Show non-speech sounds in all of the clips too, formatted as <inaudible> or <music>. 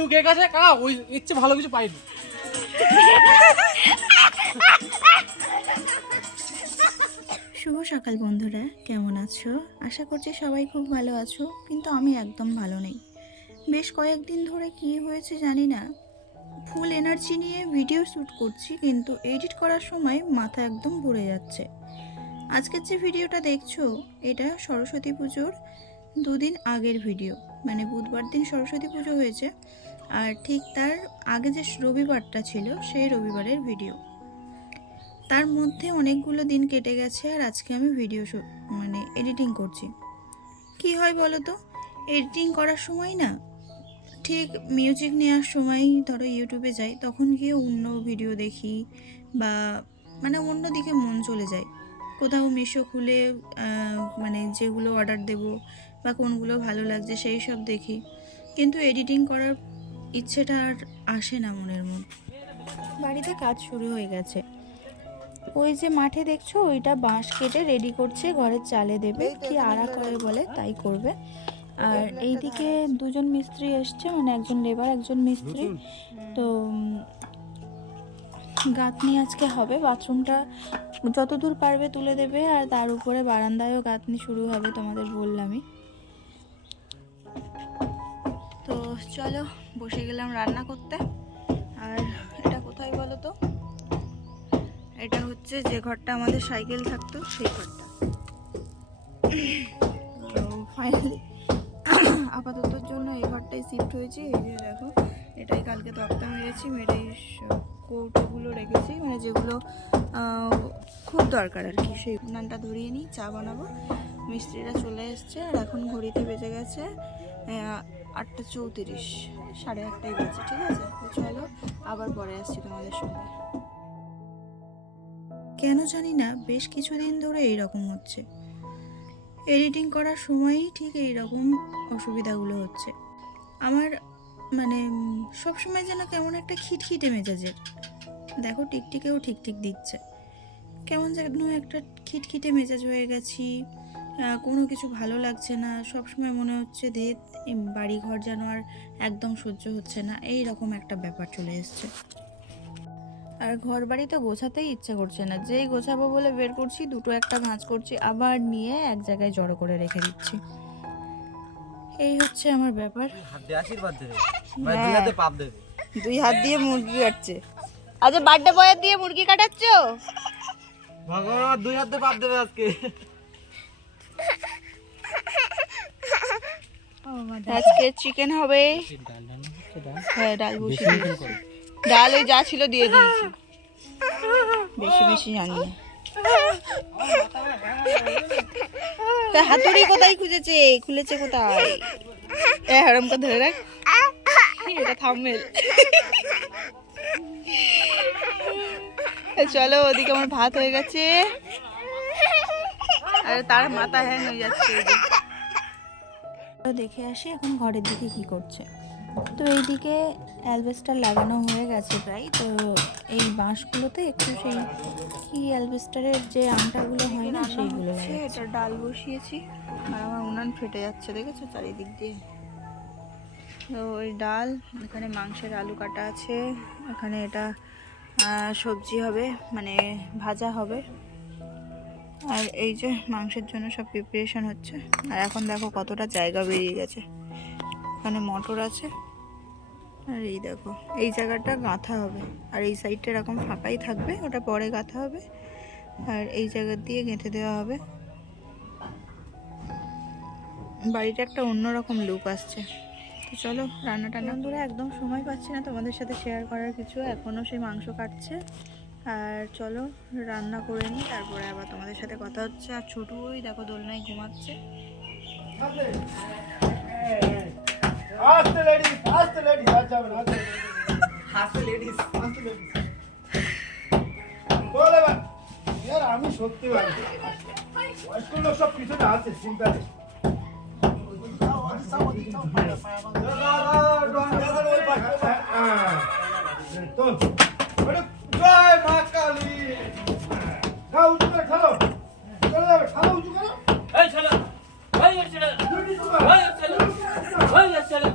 Video cake আছে কাকা ওই চেয়ে ভালো কিছু পাইনি শুভ সকাল বন্ধুরা, কেমন আছো? আশা করছি সবাই খুব ভালো আছো, কিন্তু আমি একদম ভালো নেই। বেশ কয়েকদিন ধরে কি হয়েছে জানি না। ফুল এনার্জি নিয়ে ভিডিও শ্যুট করছি, কিন্তু এডিট করার সময় মাথা একদম ভরে যাচ্ছে। আজকের যে ভিডিওটা দেখছ, এটা সরস্বতী পুজোর দুদিন আগের ভিডিও। মানে বুধবার দিন সরস্বতী পুজো হয়েছে। আর ঠিক তার আগে যে রবিবারটা ছিল, সেই রবিবারের ভিডিও তার মধ্যে অনেকগুলো দিন কেটে গেছে আর আজকে আমি ভিডিও মানে এডিটিং করছি। কি হয় বলো তো? এডিটিং করার সময় না, ঠিক মিউজিক নেওয়ার সময় ধরো ইউটিউবে যাই, তখন গিয়ে অন্য ভিডিও দেখি বা মানে অন্য দিকে মন চলে যায়। কোথাও মিশো খুলে মানে যেগুলো অর্ডার দেব বা কোনগুলো ভালো লাগছে সেই সব দেখি। কিন্তু এডিটিং করার ইচ্ছেটা আর আসে না মনের মন বাড়িতে কাজ শুরু হয়ে গেছে। ওই যে মাঠে দেখছ, ওইটা বাঁশ কেটে রেডি করছে, ঘরের চালে দেবে, কি আড়া করে বলে তাই করবে। আর এইদিকে দুজন মিস্ত্রি এসছে মানে একজন লেবার একজন মিস্ত্রি। তো গাঁথনি আজকে হবে, বাথরুমটা যতদূর পারবে তুলে দেবে, আর তার উপরে বারান্দায়ও গাঁথনি শুরু হবে তোমাদের বললামই। চলো। বসে গেলাম রান্না করতে। আর এটা কোথায় বলো তো? এটা হচ্ছে যে ঘরটা আমাদের সাইকেল থাকতো, সেই ঘরটা। তো ফাইনালি আপাততর জন্য এই ঘরটাই শিফট হয়েছি। এই যে দেখো, এটাই কালকে তক্তা মেরেছি মেরে কৌটোগুলো রেখেছি। মানে যেগুলো খুব দরকার আর কি। সেই উনানটা ধরিয়ে নিই, চা বানাবো। মিস্ত্রিরা চলে এসছে আর এখন ঘড়িতে বেজে গেছে আটটা চৌত্রিশ, সাড়ে আটটাই বাজে, ঠিক আছে? চলো, আবার পরে আসছি তোমাদের সঙ্গে। কেন জানি না, বেশ কিছুদিন ধরে এইরকম হচ্ছে। এডিটিং করার সময়ই ঠিক এই রকম অসুবিধাগুলো হচ্ছে। আমার মানে সব সময় যেন কেমন একটা খিটখিটে মেজাজের। দেখো, টিকটিকেও ঠিক ঠিক দিচ্ছে। কেমন যেন একটা খিটখিটে মেজাজ হয়ে গেছি। কোনো কিছু ভালো লাগছে না। সব সময় মনে হচ্ছে দে বাড়ি ঘর যেন আর একদম সহ্য হচ্ছে না। এই রকম একটা ব্যাপার চলে এসছে। আর ঘর বাড়ি তো গোছাতেই ইচ্ছা করছে না। যেই গোছাবো বলে বের করছি দুটো একটা ভাঁজ করছি আবার নিয়ে এক জায়গায় জড়ো করে রেখে দিচ্ছি। এই হচ্ছে আমার ব্যাপার। দিয়ে দেবে মানে দুই হাতে দিয়ে মুরগি কাটছে। আচ্ছা বার্থডে বয়ের দিয়ে মুরগি কাটাচ্ছ? ভগবান দুই হাতে পাপ দেবে আজকে। আজকে চিকেন হবে। হ্যাঁ ডাল দিয়েছি। ডাল ওই যা ছিল দিয়ে দিয়েছি। বেশি বেশি জানি না। তা হাতুড়ি কোথায় খুঁজেছে? খুলেছে কোথায়? এ হারামটা ধরে রাখ। এটা থামমেল চলো ওদিকে আমার ভাত হয়ে গেছে। আর তার মাথা হ্যাং হয়ে যাচ্ছে। দেখে আসি এখন ঘরের দিকে কি করছে। তো এইদিকে অ্যালবেস্টার লাগানো হয়ে গেছে প্রায়। তো এই বাঁশগুলোতে একটু সেই কি অ্যালবেস্টারের যে আংটাগুলো হয় না সেইগুলো এটা ডাল বসিয়েছি আর আমার উনান ফেটে যাচ্ছে দেখেছ? চারিদিক দিয়ে। তো ওই ডাল এখানে মাংসের আলু কাটা আছে এখানে এটা আহ, সবজি হবে মানে ভাজা হবে। আর এই যে মাংসের জন্য সব প্রিপারেশন হচ্ছে। আর এখন দেখো কতটা জায়গা বেরিয়ে গেছে। এখানে মটর আছে। আর এই দেখো, এই জায়গাটা গাঁথা হবে। আর এই সাইডটা এরকম ফাঁকাই থাকবে, ওটা পরে গাঁথা হবে। আর এই জায়গা দিয়ে গেঁথে দেওয়া হবে। বাড়িটা একটা অন্যরকম লুক আসছে। তো চলো রান্না টান্না ধরে একদম সময় পাচ্ছি না তোমাদের সাথে শেয়ার করার কিছু। এখনও সেই মাংস কাটছে। আর চলো রান্না করে নিই তারপরে আবার তোমাদের সাথে কথা হচ্ছে আর ছোটু ওই দেখো দোলনায় ঘুমাচ্ছে আচ্ছা আমি সত্যি বয়স্ক লোক সব পিছনে আছে চিন্তা নেই তো জয় মা কালী। না উঁচু করে ঠালো চলে যাবে ঠালো উঁচু করো। এই ছেলে এই ছেলে দুটি ছেলে এই ছেলে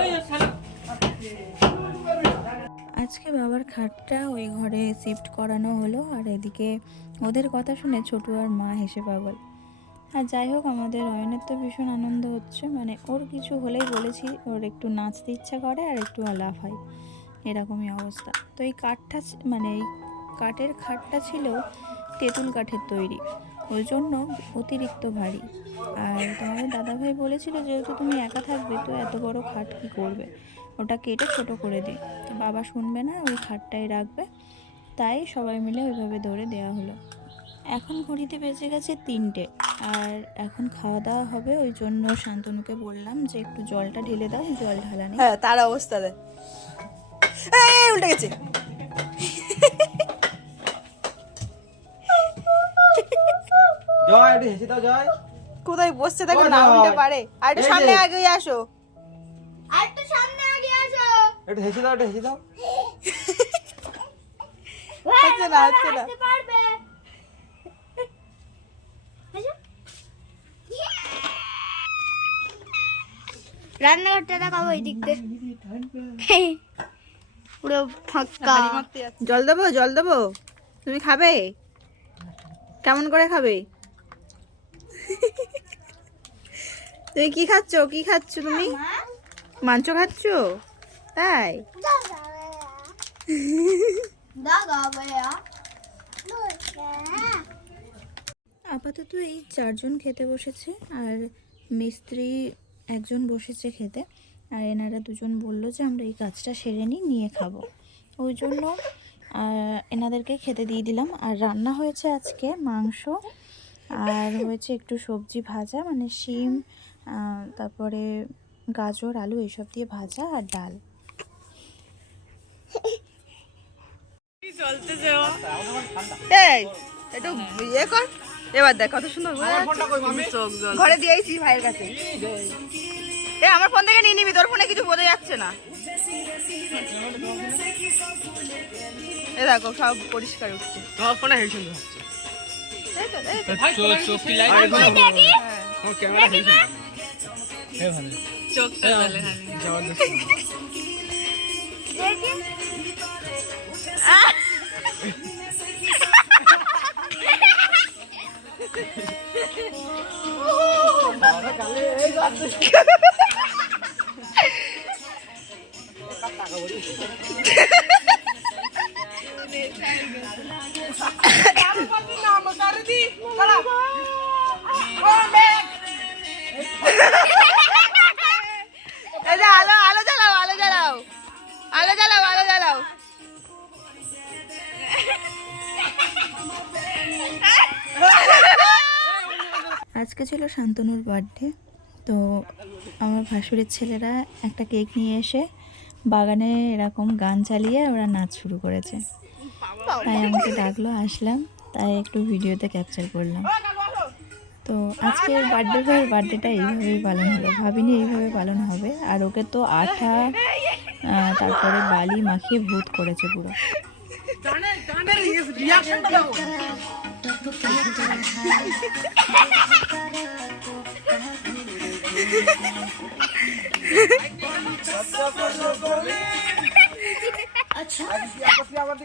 এই ছেলে। আজকে বাবার খাটটা ওই ঘরে শিফট করানো হলো আর এদিকে ওদের কথা শুনে ছোটু আর মা হেসে পাগল। আর যাই হোক আমাদের অয়নের তো ভীষণ আনন্দ হচ্ছে মানে ওর কিছু হলেই বলেছি ওর একটু নাচতে ইচ্ছা করে আর একটু লাভ হয়। এরকমই অবস্থা। তো এই কাঠটা মানে এই কাঠের খাটটা ছিল তেঁতুল কাঠের তৈরি। ওই জন্য অতিরিক্ত ভারী। আর তোমাদের দাদাভাই বলেছিল যেহেতু তুমি একা থাকবে, তো এত বড় খাট কি করবে? ওটা কেটে ছোট করে দিই তো বাবা শুনবে না, ওই খাটটাই রাখবে। তাই সবাই মিলে ওইভাবে ধরে দেওয়া হলো। এখন ঘড়িতে বেঁচে গেছে তিনটে। আর এখন খাওয়া দাওয়া হবে, ওই জন্য শান্তনুকে বললাম যে একটু জলটা ঢেলে দাও, জল ঢালা নেই। হ্যাঁ তার অবস্থা দেখ। এই উল্টে গেছে। জয় একটু হেসে দাও জয়। কোথায় বসছে দেখো না উল্টে পারে। আর একটু সামনে আগে আসো। একটু সামনে আগে আসো। একটু হেসে দাও একটু হেসে দাও। হচ্ছে না হচ্ছে না। রান্নাঘরটা দেখাবো এই দিক দিয়ে। পুরো ফাঁকা। জল দেবো? জল দেবো? তুমি খাবে? কেমন করে খাবে? তুমি কি খাচ্ছ? কি খাচ্ছ তুমি? মাংস খাচ্ছ? তাই? আপাতত এই চারজন খেতে বসেছে আর মিস্ত্রি একজন বসেছে খেতে। আর এনারা দুজন বলল যে আমরা এই কাজটা সেরে নিই নিয়ে খাব। ওই জন্য এনাদেরকে খেতে দিয়ে দিলাম। আর রান্না হয়েছে আজকে মাংস আর হয়েছে একটু সবজি ভাজা মানে শিম তারপরে গাজর আলু এসব দিয়ে ভাজা আর ডাল। একটু ইয়ে কর। এবার দেখ কত সুন্দর ঘরে দিয়েছি ভাইয়ের কাছে। এ আমার ফোন থেকে নিয়ে নিবি তোর ফোনে কিছু বোঝা যাচ্ছে না। এ দেখো সব পরিষ্কার উঠছে তোমার ফোনে হচ্ছে এই <laughs> আলো আলো জ্বালাও আলো জ্বালাও। আলো জ্বালাও আলো জ্বালাও। আজকে ছিল শান্তনুর বার্থডে তো আমার ভাসুরের ছেলেরা একটা কেক নিয়ে এসে বাগানে এরকম গান চালিয়ে ওরা নাচ শুরু করেছে। তাই আমাকে ডাকলো, আসলাম, তাই একটু ভিডিওতে ক্যাপচার করলাম। তো আজকের বার্থডে ভাইয়ের বার্থডেটা এইভাবেই পালন হলো ভাবিনি এইভাবে পালন হবে। আর ওকে তো আঠা তারপরে বালি মাখিয়ে ভূত করেছে পুরো। আমার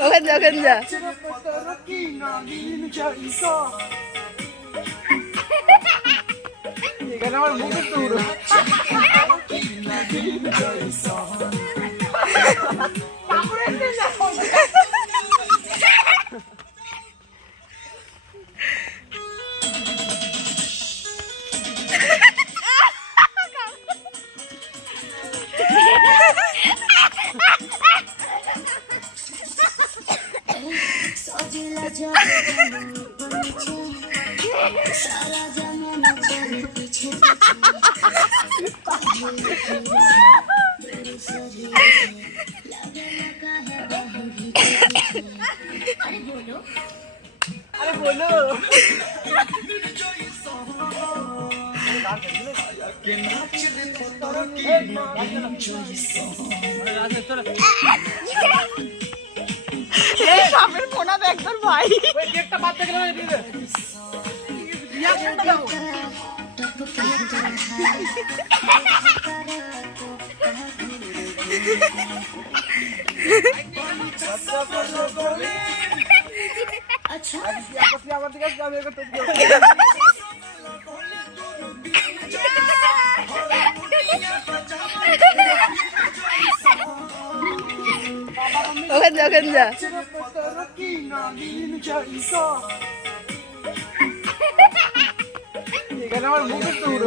দিকে আসবে, আমি এবার তোর দিকে ওখানে যা ওখানে যা এখানে আমার মুখে তো উড়ো। আরে বলো এই সাপের ফোনা ভাই। দিবে রিয়াকশনটা দেখো ওখানে যা ওখানে যা। 진짜 이거 얘가 나올 목욕탕으로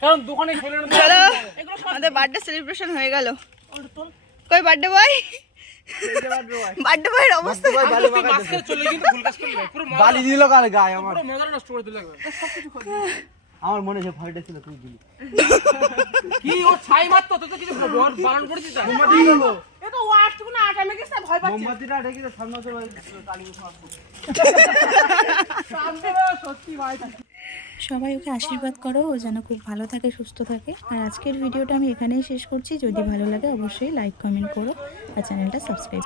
কারণ দোকানে খেলে না চলো আমাদের বার্থডে সেলিব্রেশন হয়ে গেল। কই বার্থডে বয় বার্থডে বয়ের অবস্থা তুই মাঝখানে চলে কিন্তু ভুল কাজ করলি ভাই। পুরো বালি দিল গায়ে আমার। পুরো মজাটা নষ্ট করে দিলে একবার। আমার মনে হচ্ছে ভয়টা ছিল তুই দিলি। <laughs> কি ও ছাই মারতো? তো কিছু বল- বারণ করেছিস? এ তো ও আটটুকু না আটা তাই ভয় পাচ্ছে। মোমবাতিটা ঢেকে দে সামনে তো কালী সত্যি ভাই সবাই ওকে আশীর্বাদ করো ও যেন খুব ভালো থাকে সুস্থ থাকে। আর আজকের ভিডিওটা আমি এখানেই শেষ করছি। যদি ভালো লাগে অবশ্যই লাইক কমেন্ট করো আর চ্যানেলটা সাবস্ক্রাইব